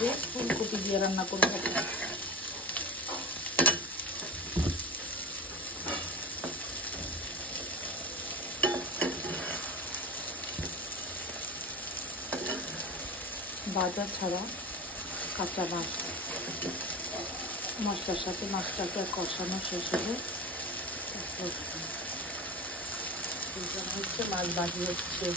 আজকে ফুলকপি দিয়ে রান্না করব। ভাজা ছাড়া কাঁচা মাছ মশলার সাথে মাছটাকে কষানো শেষ হবে। হচ্ছে মাছ ভাজি হচ্ছে।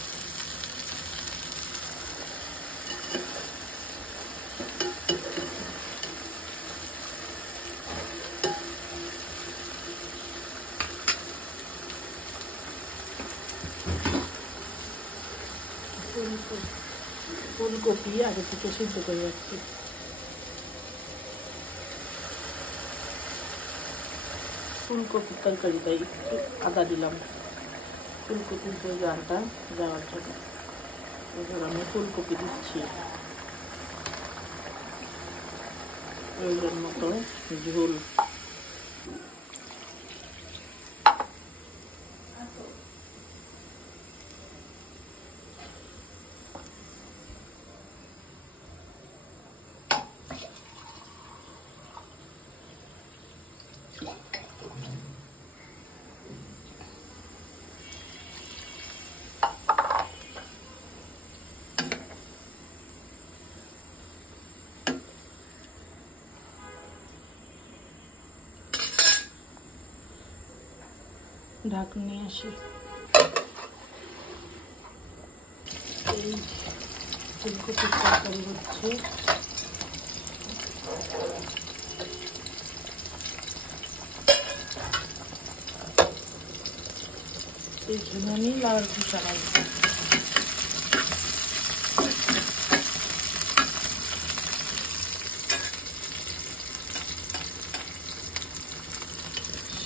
ফুলকপি আগে থেকে সিদ্ধ করে রাখছি। ফুলকপির তরকারিটা একটু আদা দিলাম ফুলকপির যে গানটা যাওয়ার জন্য। এবার আমি ফুলকপি দিচ্ছি প্রয়োজন মতো ঝোল। ঢাকন নিয়ে আসি। এই ফুলকপির তরকারি হচ্ছে। এই জন্য আমি লাউয়ের খোসা রাখবো।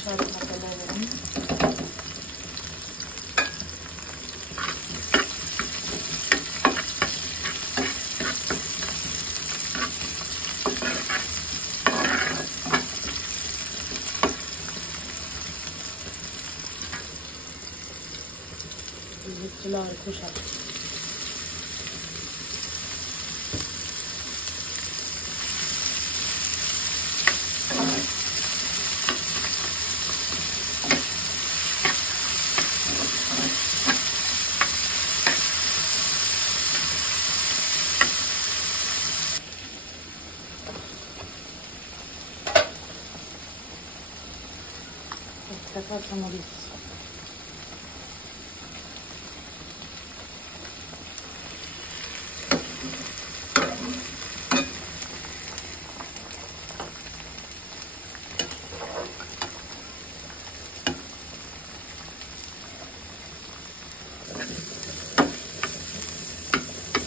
স্বাদ মতো লবণ, লাউয়ের খোসা। একটা কাঁচামরিচ,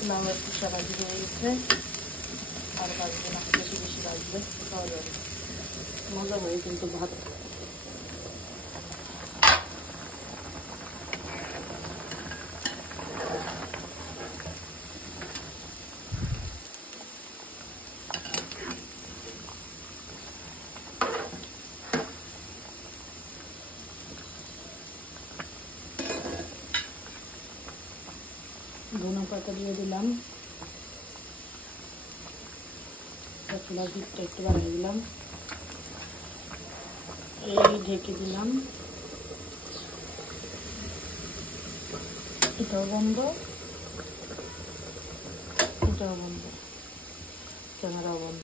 লাউয়ের খোসা ভাজি হয়ে গেছে। আর ভাজবে না, বেশি বেশি ভাজবে খাওয়া যাবে। মজা হয় কিন্তু ভাত। ধনে পাতা দিয়ে দিলাম। চুলার দুধটা একটু বাড়িয়ে দিলাম। এই ঢেকে দিলাম। এটাও বন্ধ, এটাও বন্ধ, ক্যামেরাও